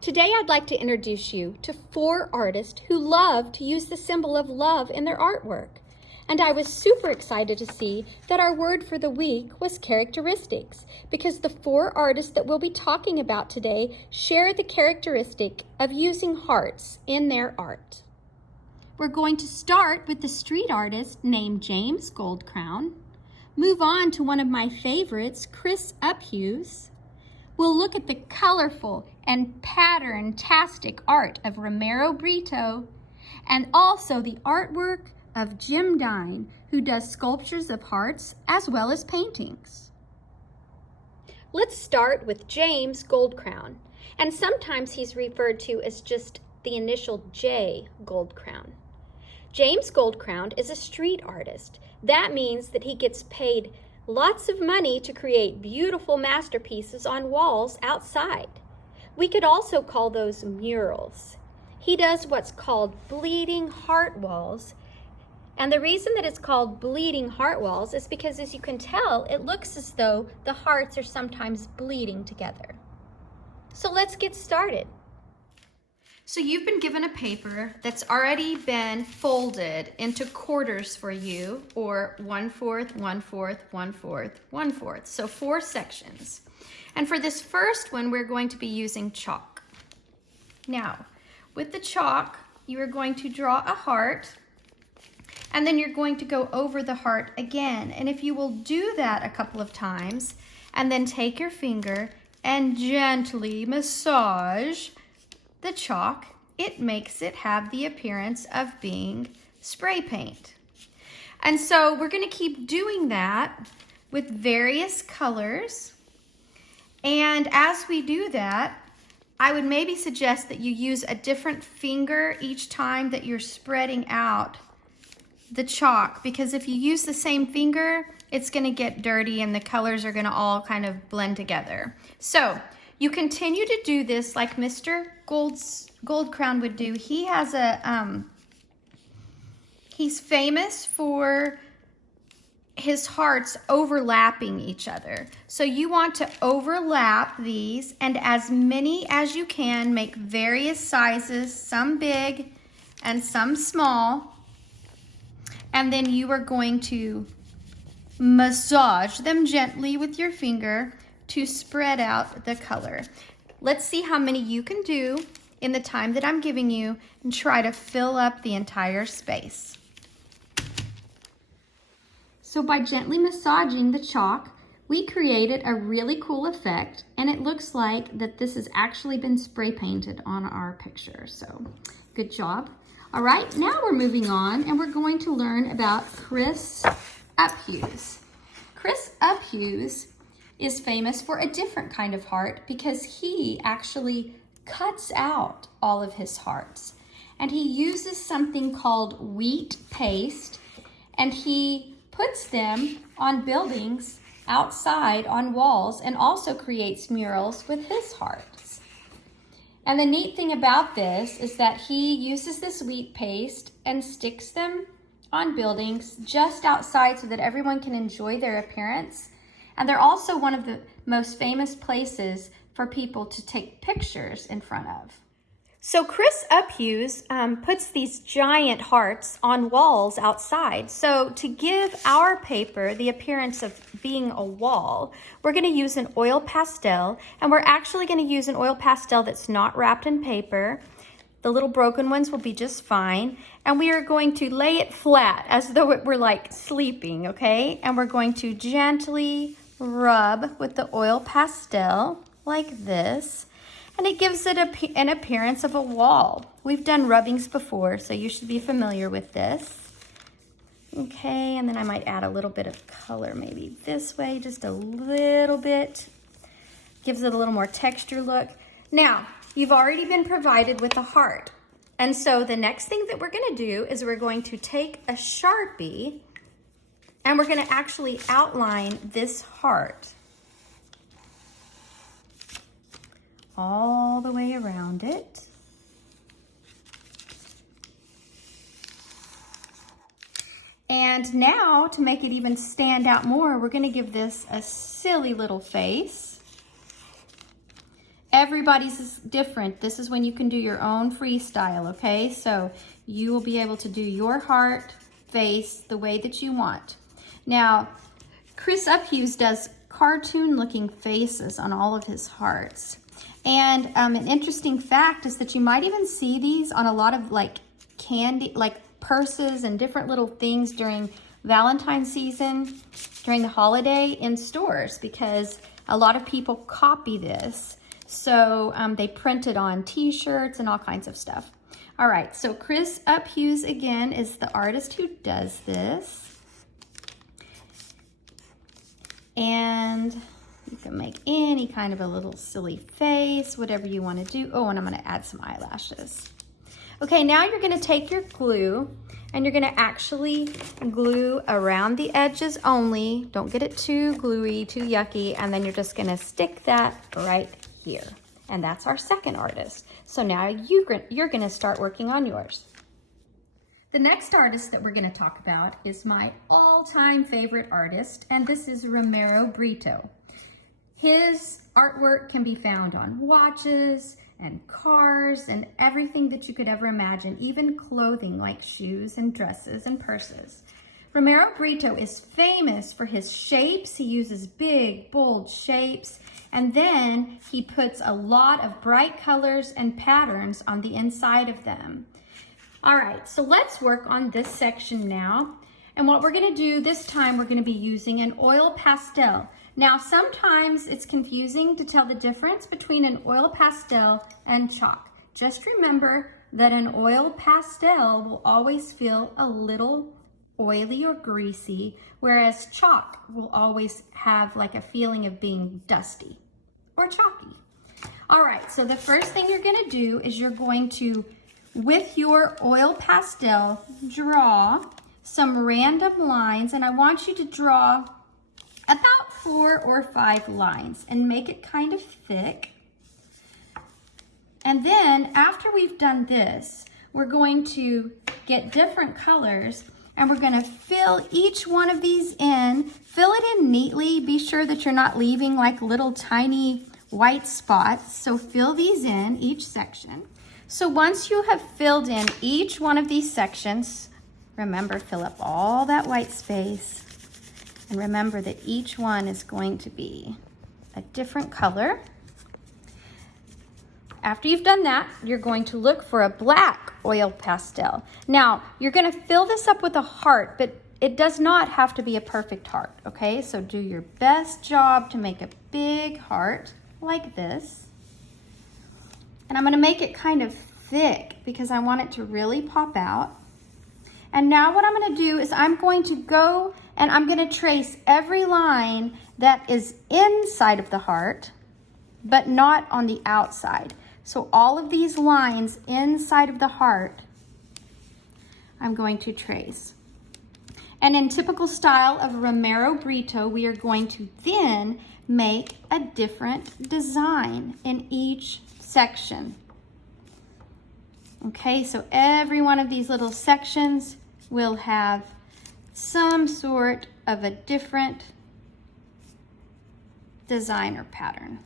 Today I'd like to introduce you to 4 artists who love to use the symbol of love in their artwork. And I was super excited to see that our word for the week was characteristics, because the 4 artists that we'll be talking about today share the characteristic of using hearts in their art. We're going to start with the street artist named James Goldcrown, move on to one of my favorites, Chris Uphues. We'll look at the colorful and pattern-tastic art of Romero Britto, and also the artwork of Jim Dine, who does sculptures of hearts as well as paintings. Let's start with James Goldcrown, and sometimes he's referred to as just the initial J, Goldcrown. James Goldcrown is a street artist. That means that he gets paid lots of money to create beautiful masterpieces on walls outside. We could also call those murals. He does what's called bleeding heart walls. And the reason that it's called bleeding heart walls is because, as you can tell, it looks as though the hearts are sometimes bleeding together. So let's get started. So you've been given a paper that's already been folded into quarters for you, or 1/4, 1/4, 1/4, 1/4. So 4 sections. And for this first one, we're going to be using chalk. Now, with the chalk, you are going to draw a heart, and then you're going to go over the heart again. And if you will do that a couple of times, and then take your finger and gently massage the chalk, it makes it have the appearance of being spray paint. And so we're going to keep doing that with various colors. And as we do that, I would maybe suggest that you use a different finger each time that you're spreading out the chalk, because if you use the same finger, it's going to get dirty and the colors are going to all kind of blend together. So you continue to do this like Mr. Goldcrown would do. He has he's famous for his hearts overlapping each other. So you want to overlap these, and as many as you can, make various sizes, some big and some small. And then you are going to massage them gently with your finger to spread out the color. Let's see how many you can do in the time that I'm giving you, and try to fill up the entire space. So by gently massaging the chalk, we created a really cool effect, and it looks like that this has actually been spray painted on our picture. So good job. All right, now we're moving on, and we're going to learn about Chris Uphues. Chris Uphues is famous for a different kind of heart, because he actually cuts out all of his hearts. And he uses something called wheat paste, and he puts them on buildings outside on walls, and also creates murals with his hearts. And the neat thing about this is that he uses this wheat paste and sticks them on buildings just outside so that everyone can enjoy their appearance. And they're also one of the most famous places for people to take pictures in front of. So Chris Uphues puts these giant hearts on walls outside. So to give our paper the appearance of being a wall, we're going to use an oil pastel, and we're actually going to use an oil pastel that's not wrapped in paper. The little broken ones will be just fine. And we are going to lay it flat as though it were like sleeping, okay? And we're going to gently rub with the oil pastel like this. And it gives it an appearance of a wall. We've done rubbings before, so you should be familiar with this. Okay, and then I might add a little bit of color maybe this way, just a little bit. Gives it a little more texture look. Now, you've already been provided with a heart. And so the next thing that we're gonna do is we're going to take a Sharpie, and we're gonna actually outline this heart all the way around it. And now, to make it even stand out more, we're going to give this a silly little face. everybody's is different. This is when you can do your own freestyle, okay? So you will be able to do your heart face the way that you want. Now, Chris Uphughes does cartoon looking faces on all of his hearts. And an interesting fact is that you might even see these on a lot of like candy, like purses and different little things during Valentine's season, during the holiday in stores, because a lot of people copy this. So they print it on t-shirts and all kinds of stuff. All right, so Chris Uphughes again is the artist who does this. And you can make any kind of a little silly face, whatever you want to do. Oh, and I'm going to add some eyelashes. Okay, now you're going to take your glue and you're going to actually glue around the edges only. Don't get it too gluey, too yucky, and then you're just going to stick that right here. And that's our second artist. So now you're going to start working on yours. The next artist that we're going to talk about is my all-time favorite artist, and this is Romero Britto. His artwork can be found on watches and cars and everything that you could ever imagine, even clothing like shoes and dresses and purses. Romero Britto is famous for his shapes. He uses big, bold shapes, and then he puts a lot of bright colors and patterns on the inside of them. All right, so let's work on this section now. And what we're gonna do this time, we're gonna be using an oil pastel. Now, sometimes it's confusing to tell the difference between an oil pastel and chalk. Just remember that an oil pastel will always feel a little oily or greasy, whereas chalk will always have like a feeling of being dusty or chalky. All right, so the first thing you're gonna do is you're going to, with your oil pastel, draw some random lines, and I want you to draw about 4 or 5 lines and make it kind of thick. And then after we've done this, we're going to get different colors and we're gonna fill each one of these in. Fill it in neatly. Be sure that you're not leaving like little tiny white spots. So fill these in, each section. So once you have filled in each one of these sections, remember, fill up all that white space. And remember that each one is going to be a different color. After you've done that, you're going to look for a black oil pastel. Now, you're gonna fill this up with a heart, but it does not have to be a perfect heart, okay? So do your best job to make a big heart like this. And I'm gonna make it kind of thick because I want it to really pop out. And now what I'm gonna do is I'm going to go and I'm gonna trace every line that is inside of the heart, but not on the outside. So all of these lines inside of the heart, I'm going to trace. And in typical style of Romero Britto, we are going to then make a different design in each section. Okay, so every one of these little sections will have some sort of a different design or pattern.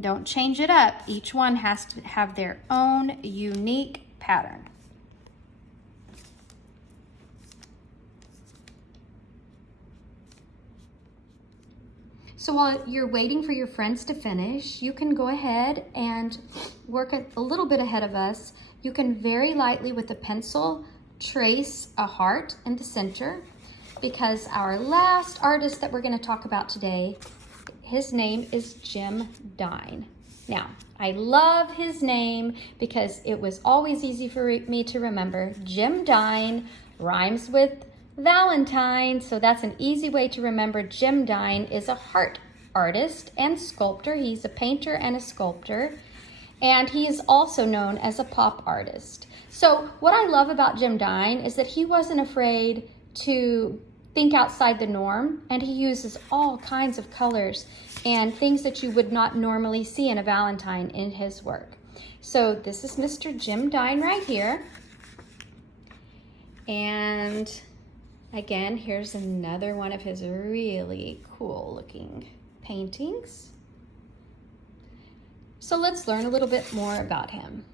Don't change it up. Each one has to have their own unique pattern. So while you're waiting for your friends to finish, you can go ahead and work a little bit ahead of us. You can very lightly with a pencil trace a heart in the center, because our last artist that we're going to talk about today, his name is Jim Dine. Now, I love his name because it was always easy for me to remember. Jim Dine rhymes with Valentine, so that's an easy way to remember. Jim Dine is a heart artist and sculptor. He's a painter and a sculptor, and he is also known as a pop artist. So what I love about Jim Dine is that he wasn't afraid to think outside the norm, and he uses all kinds of colors and things that you would not normally see in a Valentine in his work. So this is Mr. Jim Dine right here. And again, here's another one of his really cool looking paintings. So let's learn a little bit more about him.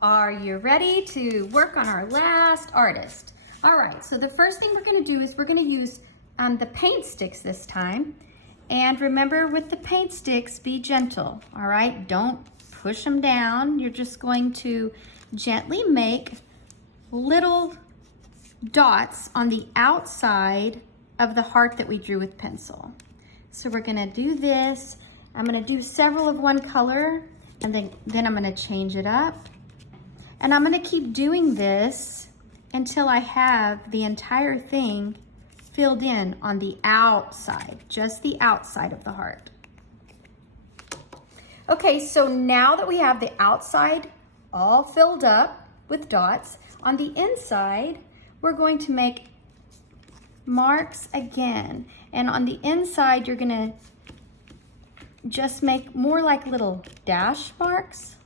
Are you ready to work on our last artist? All right, so the first thing we're gonna do is we're gonna use the paint sticks this time. And remember, with the paint sticks, be gentle, all right? Don't push them down. You're just going to gently make little dots on the outside of the heart that we drew with pencil. So we're gonna do this. I'm gonna do several of one color, and then I'm gonna change it up. And I'm gonna keep doing this until I have the entire thing filled in on the outside, just the outside of the heart. Okay, so now that we have the outside all filled up with dots, on the inside, we're going to make marks again. And on the inside, you're gonna just make more like little dash marks,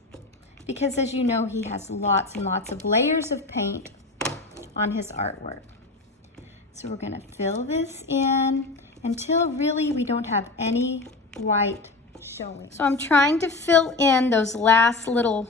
because as you know, he has lots and lots of layers of paint on his artwork. So we're gonna fill this in until really we don't have any white showing. So I'm trying to fill in those last little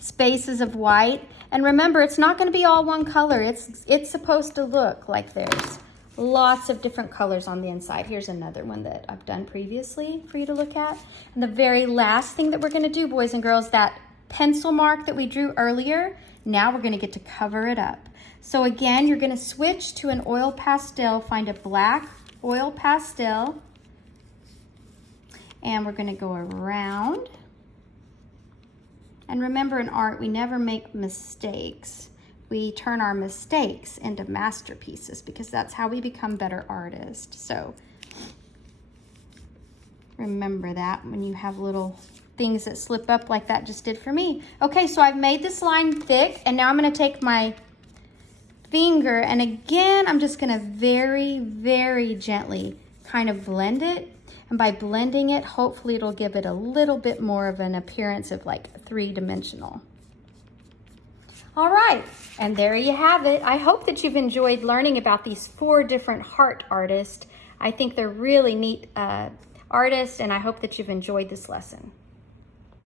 spaces of white. And remember, it's not gonna be all one color. It's supposed to look like there's lots of different colors on the inside. Here's another one that I've done previously for you to look at. And the very last thing that we're gonna do, boys and girls, that pencil mark that we drew earlier, now we're gonna get to cover it up. So again, you're gonna switch to an oil pastel, find a black oil pastel, and we're gonna go around. And remember, in art, we never make mistakes. We turn our mistakes into masterpieces, because that's how we become better artists. So remember that when you have little things that slip up like that just did for me. Okay, so I've made this line thick, and now I'm gonna take my finger, and again, I'm just gonna very, very gently kind of blend it. And by blending it, hopefully it'll give it a little bit more of an appearance of like three-dimensional. All right, and there you have it. I hope that you've enjoyed learning about these 4 different heart artists. I think they're really neat artists, and I hope that you've enjoyed this lesson.